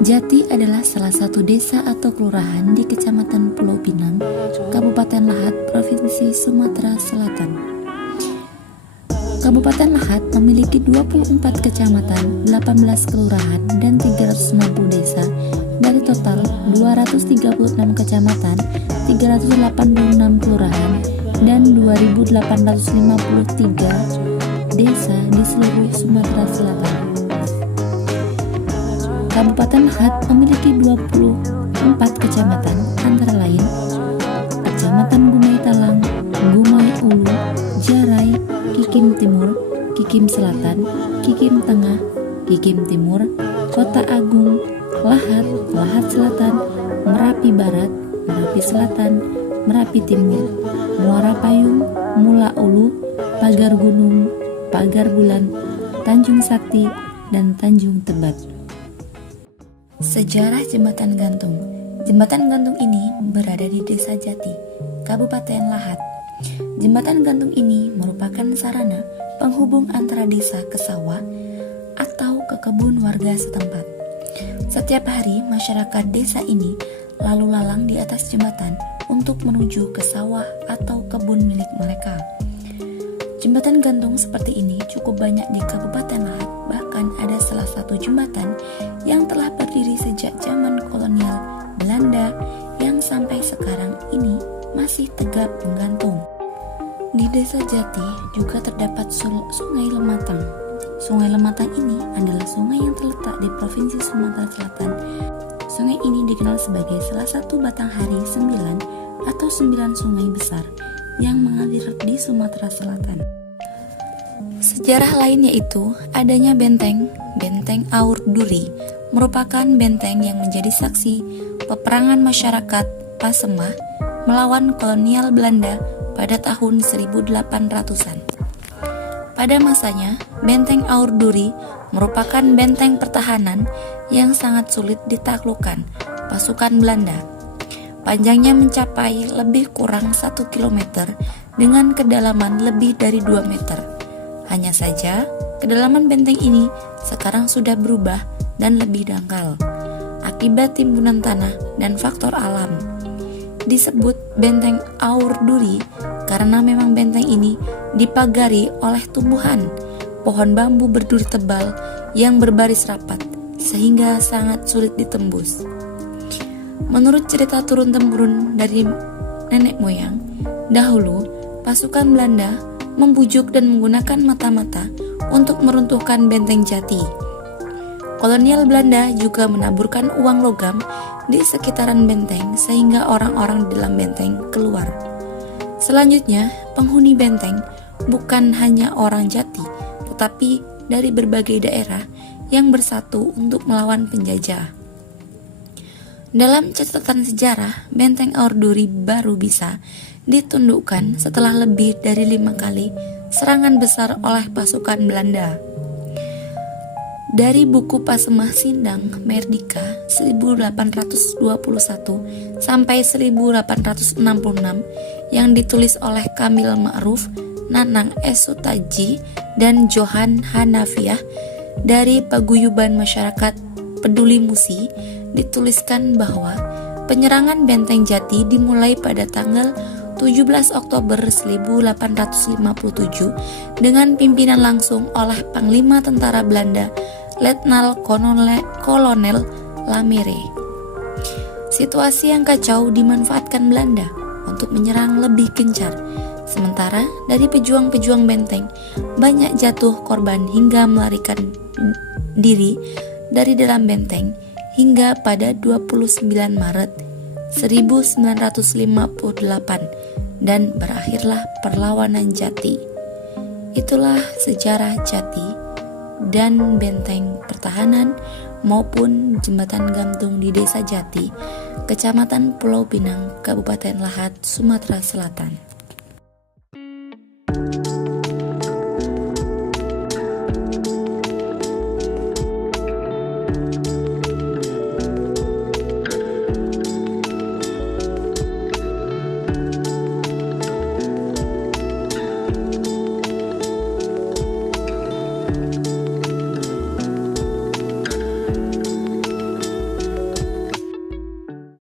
Jati adalah salah satu desa atau kelurahan di Kecamatan Pulau Pinang, Kabupaten Lahat, Provinsi Sumatera Selatan. Kabupaten Lahat memiliki 24 kecamatan, 18 kelurahan, dan 360 desa dari total 236 kecamatan, 386 kelurahan, dan 2.853 desa di seluruh Sumatera Selatan. Kabupaten Lahat memiliki 24 kecamatan, antara lain Kecamatan Gumai Talang, Gumai Ulu, Jarai, Kikim Timur, Kikim Selatan, Kikim Tengah, Kikim Timur, Kota Agung, Lahat, Lahat Selatan, Merapi Barat, Merapi Selatan, Merapi Timur, Muara Payung, Mula Ulu, Pagar Gunung, Pagar Bulan, Tanjung Sakti, dan Tanjung Tebet. Sejarah Jembatan Gantung. Jembatan gantung ini berada di Desa Jati, Kabupaten Lahat. Jembatan gantung ini merupakan sarana penghubung antara desa ke sawah atau ke kebun warga setempat. Setiap hari masyarakat desa ini lalu lalang di atas jembatan untuk menuju ke sawah atau kebun milik mereka. Jembatan gantung seperti ini cukup banyak di Kabupaten Lahat, bahkan ada salah satu jembatan yang telah berdiri sejak zaman kolonial Belanda yang sampai sekarang ini masih tegap menggantung. Di Desa Jati juga terdapat Sungai Lematang. Sungai Lematang ini adalah sungai yang terletak di Provinsi Sumatera Selatan. Sungai ini dikenal sebagai salah satu batanghari 9 atau 9 sungai besar yang mengalir di Sumatera Selatan. Sejarah lain yaitu adanya Benteng Aur Duri, merupakan benteng yang menjadi saksi peperangan masyarakat Pasemah melawan kolonial Belanda pada tahun 1800-an. Pada masanya, Benteng Aur Duri merupakan benteng pertahanan yang sangat sulit ditaklukkan pasukan Belanda. Panjangnya mencapai lebih kurang 1 km dengan kedalaman lebih dari 2 meter. Hanya saja, kedalaman benteng ini sekarang sudah berubah dan lebih dangkal akibat timbunan tanah dan faktor alam. Disebut Benteng Aur Duri karena memang benteng ini dipagari oleh tumbuhan pohon bambu berduri tebal yang berbaris rapat sehingga sangat sulit ditembus. Menurut cerita turun-temurun dari nenek moyang, dahulu pasukan Belanda membujuk dan menggunakan mata-mata untuk meruntuhkan benteng Jati. Kolonial Belanda juga menaburkan uang logam di sekitaran benteng sehingga orang-orang di dalam benteng keluar. Selanjutnya, penghuni benteng bukan hanya orang Jati, tetapi dari berbagai daerah yang bersatu untuk melawan penjajah. Dalam catatan sejarah, Benteng Aur Duri baru bisa ditundukkan setelah lebih dari 5 kali serangan besar oleh pasukan Belanda. Dari buku Pasemah Sindang Merdeka 1821 sampai 1866 yang ditulis oleh Kamil Ma'ruf, Nanang S. Sutaji, dan Johan Hanafiah dari Paguyuban Masyarakat Peduli Musi, dituliskan bahwa penyerangan Benteng Jati dimulai pada tanggal 17 Oktober 1857 dengan pimpinan langsung oleh Panglima Tentara Belanda Letnan Kolonel Lamere. Situasi yang kacau dimanfaatkan Belanda untuk menyerang lebih gencar. Sementara dari pejuang-pejuang benteng banyak jatuh korban hingga melarikan diri dari dalam benteng hingga pada 29 Maret 1958 dan berakhirlah perlawanan Jati. Itulah sejarah Jati dan benteng pertahanan maupun jembatan gantung di Desa Jati, Kecamatan Pulau Pinang, Kabupaten Lahat, Sumatera Selatan.